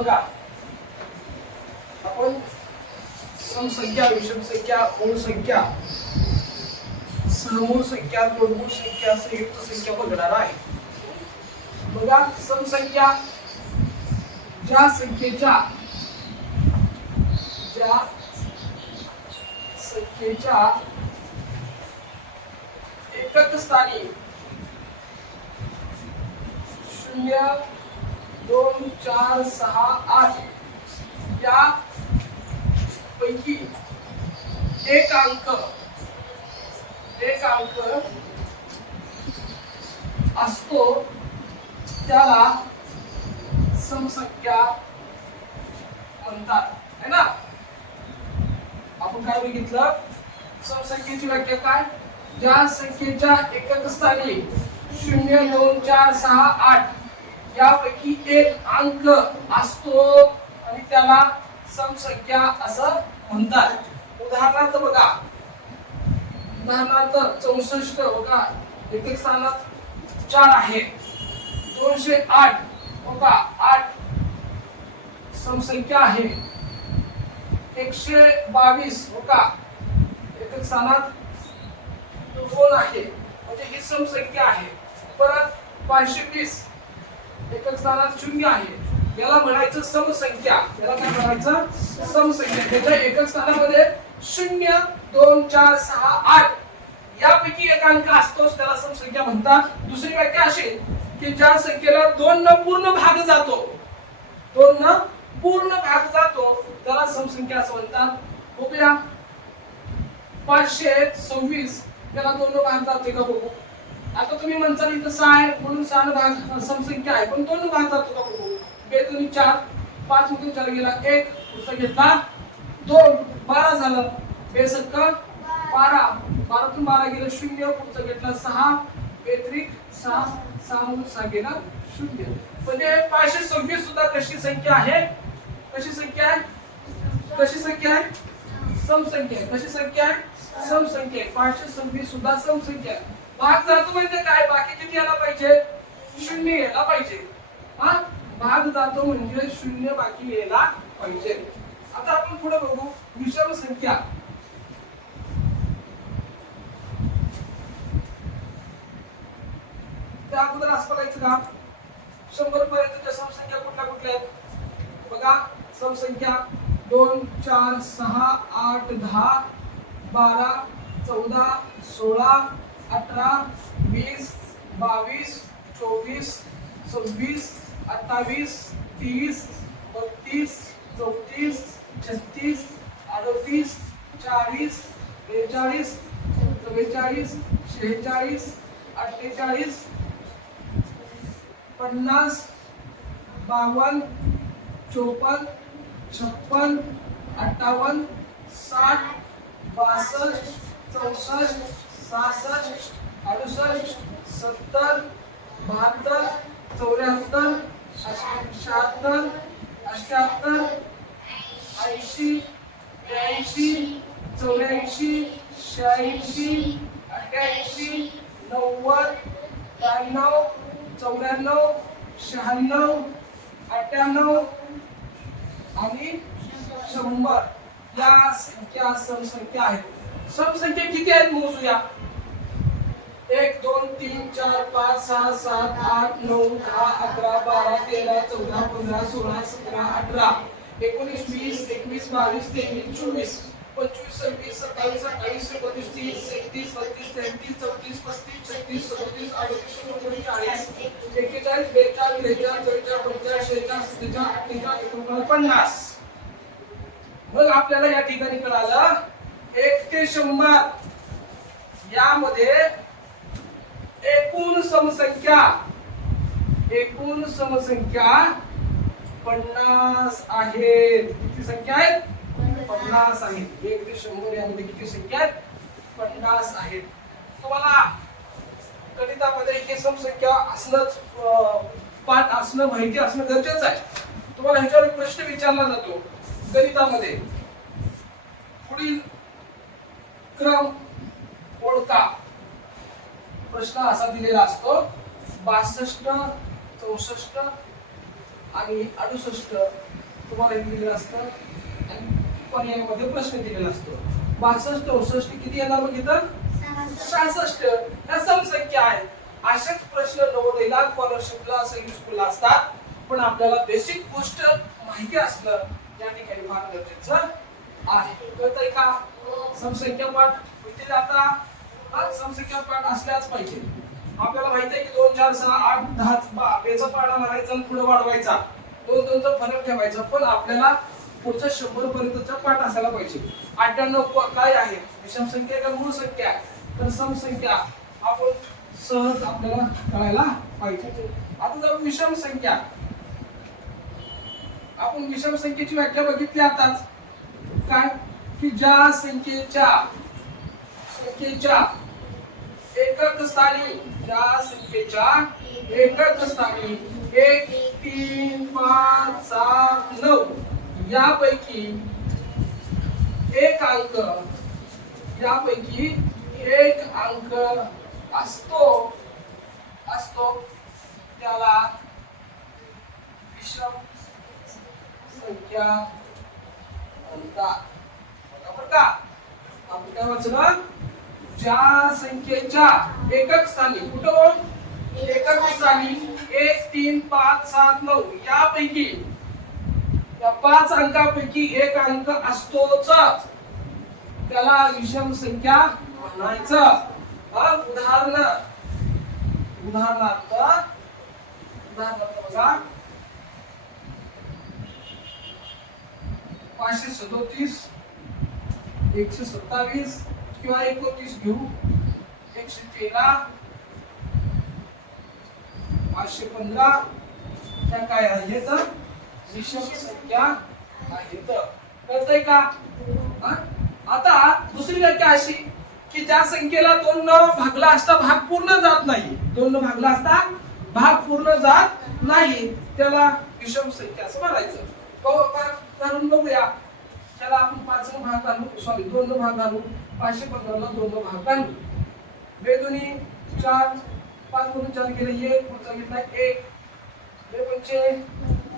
बघा. आपण समसंख्या विषम संख्या मूळ संख्या समूळ संख्या जोडमूळ संख्या संयुक्त संख्या बघणार आहे. बघा समसंख्या ज्या संख्येच्या ज्या संख्येच्या एकक स्थानी शून्य दोन चार सहा आठ. या पैकी एक अंक एक अंक असतो त्याला समसंख्या म्हणतात. है ना? आपण काय बघितलं? समसंख्येची व्याख्या काय? ज्या संख्येच्या एकक स्थानी शून्य दोन चार सहा आठ यापैकी एक अंक असतो आणि त्याला समसंख्या असं म्हणतात. उदाहरणार्थ बघा. उदाहरणार्थ चौसष्ट बघा. एक स्थानात चार आहे. दोनशे आठ बघा. आठ समसंख्या आहे. एकशे बावीस बघा. एक स्थानात दोन आहे. म्हणजे ही समसंख्या आहे. परत पाचशे वीस. एकक स्थानात शून्य आहे. याला म्हणायचं समसंख्या. याला काय म्हणायचं? समसंख्या. त्याच्या एकक स्थानामध्ये शून्य दोन चार सहा आठ. यापैकी एक अंक असतोच त्याला समसंख्या म्हणतात. दुसरी व्याख्या अशी की ज्या संख्येला दोन न पूर्ण भाग जातो दोन न पूर्ण भाग जातो त्याला समसंख्या असं म्हणतात. बघूया. पाचशे सव्वीस त्याला दोन भाग जाते का बघू? आता तुम्ही म्हणताल इथं सहा आहे म्हणून सहा भाग समसंख्या आहे. पण दोन भाग जातो का बघू. बे चार पाच मधून चार गेला एक पुस्तक घेतला. दोन बारा झालं. बेसक्क बारा. बारातून बारा गेलं शून्य. पुढचं घेतला सहा. बेत्रिक सहा सहा मधून सहा गेला शून्य. म्हणजे पाचशे सव्वीस सुद्धा कशी संख्या आहे? कशी संख्या आहे? कशी संख्या आहे? समसंख्या आहे. कशी संख्या आहे? समसंख्या आहे. पाचशे सव्वीस सुद्धा समसंख्या आहे. भाग जातो म्हणजे काय बाकी किती यायला पाहिजे? शून्य यायला पाहिजे. हा? भाग जातो म्हणजे शून्य बाकी यायला पाहिजे. आता आपण पुढे बघू. विषम संख्या. त्या अगोदर असं बघायचं का? शंभर पर्यंतच्या समसंख्या कुठल्या कुठल्या आहेत? बघा. समसंख्या दोन चार सहा आठ दहा बारा चौदा सोळा अठरा वीस बावीस चोवीस सव्वीस अठ्ठावीस तीस बत्तीस चौतीस छत्तीस अडतीस चाळीस बेचाळीस चव्वेचाळीस शेहेचाळीस अठ्ठेचाळीस पन्नास बावन्न चोपन्न छप्पन अठ्ठावन्न साठ बासष्ट चौसष्ट सहासष्ट अडुसष्ट सत्तर बहात्तर चौऱ्याहत्तर शहात्तर अठ्याहत्तर ऐंशी त्र्याऐंशी चौऱ्याऐंशी शहाऐंशी अठ्ठ्याऐंशी नव्वद ब्याण्णव चौऱ्याण्णव शहाण्णव अठ्ठ्याण्णव आणि शंभर. या संख्या समसंख्या आहेत. समसंख्या किती आहेत मोजूया? एक दोन तीन चार पाच सहा सात आठ नऊ दहा अकरा बारा तेरा चौदा पंधरा सोळा सतरा अठरा एकोणीस वीस एकवीस बावीस तेवीस चोवीस पंचवीस सव्वीस सत्तावीस अठ्ठावीस एकोणतीस तीस एकतीस बत्तीस तेहतीस चौतीस पस्तीस छत्तीस सदतीस अडतीस एकोणचाळीस एक्केचाळीस बेचाळीस त्रेचाळीस चौचाळीस पंचेचाळीस शेहेचाळीस सत्तेचाळीस अठ्ठेचाळीस एकोणपन्नास. पन्नास मग आपल्याला या ठिकाणी कळालं एक ते शंभर. यामध्ये एकूण समसंख्या. एकूण समसंख्या पन्नास आहेत. किती संख्या आहेत? पन्नास आहेत. एक ते शंभर यामध्ये किती संख्या आहेत? पन्नास आहेत. तुम्हाला गणितामध्ये हे समसंख्या असणंच पाठ असणं माहिती असणं गरजेचं आहे. तुम्हाला ह्याच्यावर एक प्रश्न विचारला जातो. गणितामध्ये पुढील क्रम ओळखा. प्रश्न असा दिलेला असतो बासष्ट चौसष्ट आणि अडुसष्ट तुम्हाला एक दिलेलं असतं. आणि पर्यायामध्ये प्रश्न दिलेला असतो. बासष्ट चौसष्ट किती येणार मग इथं? सहासष्ट. ह्या समसंख्या आहेत. असेच प्रश्न नवोदयला स्कॉलरशिपला असं युजफुल असतात. पण आपल्याला बेसिक गोष्ट माहिती असणं या ठिकाणी फार गरजेचं आहे. कळतंय का? समसंख्या पाठ कुठे आता. हा समसंख्या पाठ असल्याच पाहिजे. आपल्याला माहिती आहे की दोन चार सहा आठ दहा बा बेचा पाडा मारायचा आणि पुढे वाढवायचा. दोन दोनचा फरक ठेवायचा पण आपल्याला पुढच्या शंभर पर्यंतचा पाठ असायला पाहिजे. अठ्ठ्याण्णव काय आहे? विषम संख्या का मूळ संख्या तर समसंख्या आपण सहज आपल्याला कळायला पाहिजे. आता जाऊ विषम संख्या. आपण विषम संख्येची व्याख्या बघितली आताच. काय? की ज्या संख्येच्या संख्येच्या एकक स्थानी ज्या संख्येच्या एकक स्थानी एक तीन पाच सात नऊ यापैकी एक अंक यापैकी एक अंक असतो असतो त्याला विषम संख्या म्हणतात. बरोबर का? आपण काय वाचलं? ज्या संख्येच्या एकक स्थानी कुठं हो? एकक स्थानी एक तीन पाच सात नऊ यापैकी या पाच अंकापैकी एक अंक असतोच. त्याला विषम संख्या म्हणायचं. उदाहरण उदाहरणार्थ उदाहरणार्थ बघा. पाचशे सदोतीस एकशे सत्तावीस किंवा एकोणतीस घेऊ. एकशे तेरा पाचशे पंधरा त्या काय आहेत? विषम संख्या आहेत. कळतंय का? आता दुसरी व्याख्या अशी की ज्या संख्येला दोन न भागला असता भाग पूर्ण जात नाही. दोन न भागला असता भाग पूर्ण जात नाही. त्याला विषम संख्या असं म्हणायचं. हो घालून बघूया. त्याला आपण पाच भाग घालू. सॉरी दोन भाग घालू. पाचशे पंधराला दोन दोन भाग वे बेदुनी चार पाच मधून चार गेले एक पुढचा घेतला एक. बे पंचे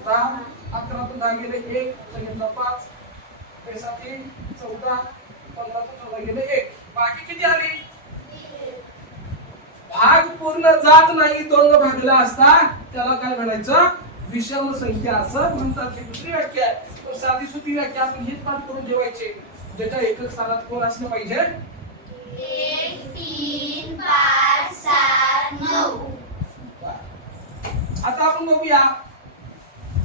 दहा अकरातून दहा गेले एक पुढचा घेतला पाच. बे साठी चौदा पंधरातून चौदा गेले एक. बाकी किती आली? भाग पूर्ण जात नाही दोन भागला असता. त्याला काय म्हणायचं? विषम संख्या असं म्हणतात. ही दुसरी व्याख्या आहे. साधी सुखी व्याख्या आपण हीच पाठ करून ठेवायची. ज्याच्या एकक स्थानात कोण असलं पाहिजे? आता आपण बघूया.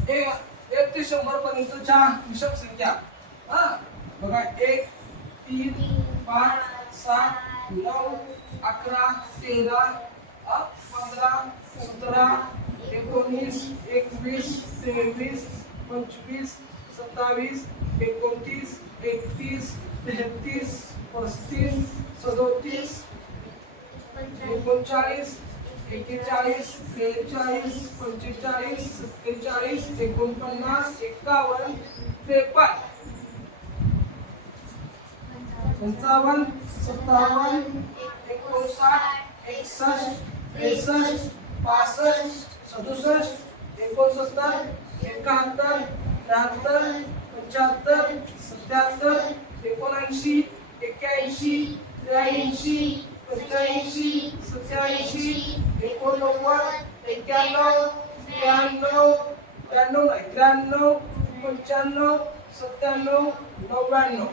एक ते शंभर पर्यंतच्या विषम संख्या. हा? बघा एक तीन पाच सात नऊ अकरा तेरा पंधरा सतरा एकोणीस एकवीस तेवीस पंचवीस सत्तावीस एकोणतीस एकतीस तेहतीस पस्तीस सदोतीस एकोणचाळीस एकेचाळीस बेचाळीस पंचेचाळीस सत्तेचाळीस एकोणपन्नास एकावन्न त्रेपन्न. पंचावन्न सत्तावन्न एकोणसाठ एकसष्ट त्रेसष्ट पासष्ट सदुसष्ट एकोणसत्तर एकाहत्तर त्र्याहत्तर पंच्याहत्तर सत्याहत्तर एकोणऐंशी एक्क्याऐंशी त्र्याऐंशी पंच्याऐंशी सत्याऐंशी एकोणनव्वद एक्क्याण्णव त्र्याण्णव त्र्याण्णव नाही त्र्याण्णव पंच्याण्णव सत्त्याण्णव नव्याण्णव.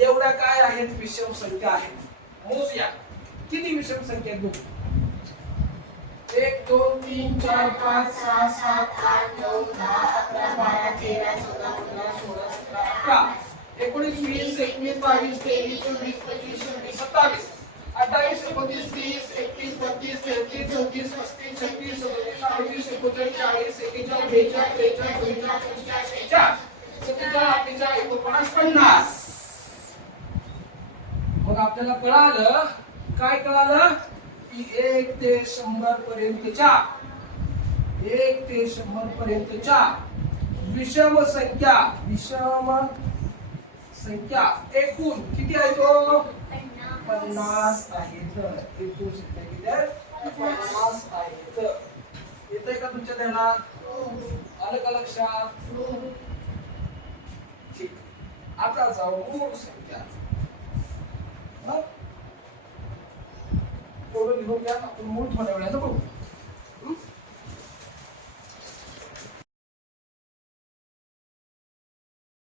एवढ्या काय आहेत विषम संख्या आहेत? मोजूया. किती विषम संख्या आहेत एक दोन तीन चार पाच सहा सात आठ नऊ दहा अकरा बारा तेरा चौदा पंधरा सोळा सतरा अठरा एकोणीस वीस एकवीस बावीस तेवीस चोवीस पंचवीस सव्वीस सत्तावीस अठ्ठावीस एकोणतीस तीस एकतीस बत्तीस तेहतीस चौतीस पस्तीस छत्तीस सदतीस अडतीस एकोणचाळीस चाळीस एकेचाळीस बेचाळीस त्रेचाळीस चव्वेचाळीस पंचेचाळीस शेहेचाळीस सत्तेचाळीस अठ्ठेचाळीस एकोणपन्नास पन्नास. मग आपल्याला कळालं? काय कळालं? एक ते शंभर पर्यंतच्या एक ते शंभर पर्यंतच्या विषम संख्या विषम संख्या एकूण किती आहे तो? पन्नास आहेत एकूण संख्या किती आहे? पन्नास आहेत आहे का तुमच्या ध्यानात? आलं का लक्षात? ठीक. आता जाऊ मूळ संख्या हं? थोडं लिहून घ्या आपण मूळ थोड्या वेळानं बघू